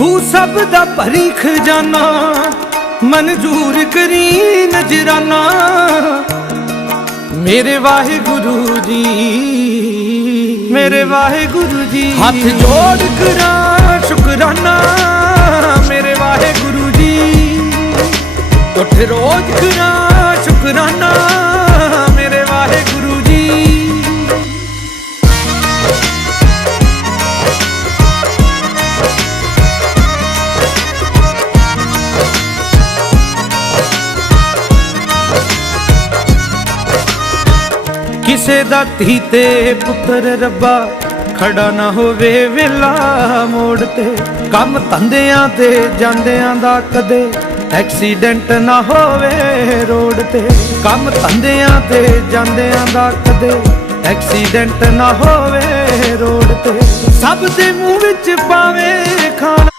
तू सब दा भरी खजाना मंजूर करी नजराना मेरे वाहिगुरु जी, मेरे वाहिगुरु जी। हाथ जोड़ करा शुकराना मेरे वाहिगुरु जी, उठ रोज करा शुकराना मेरे वाहिगुरु जी। किसे दा धी ते पुत्र रब्बा खड़ा ना होवे वेला मोड़ ते, कम धंधियां ते जांदियां दा कदे एक्सीडेंट ना होवे रोड ते, कम धंधियां ते जांदियां दा कदे एक्सीडेंट ना होवे रोड ते। सब दे मुंह विच पावे खाना